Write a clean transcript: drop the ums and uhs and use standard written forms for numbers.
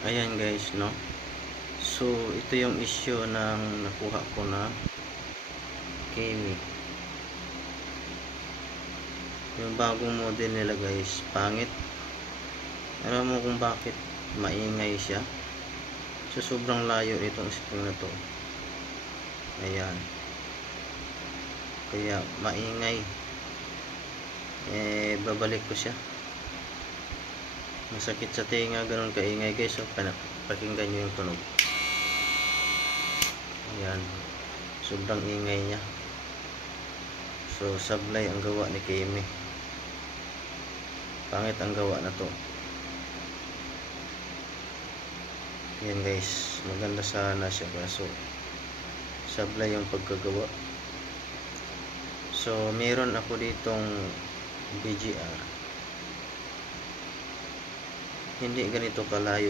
Ayan guys, no? So ito yung issue ng nakuha ko na Kimi. Yung bagong model nila guys, pangit. Alam mo kung bakit maingay siya? So sobrang layo itong spring na to. Ayan. Kaya maingay. Babalik ko siya. Masakit sa tenga, ganun kaingay guys. So pakinggan nyo yung tunog. Ayan. Sobrang ingay niya. So sablay ang gawa ni Kimi. Pangit ang gawa na to. Yan guys, maganda sana siya kaso sablay yung pagkagawa. So meron ako ditong BGR, hindi ganito kalayo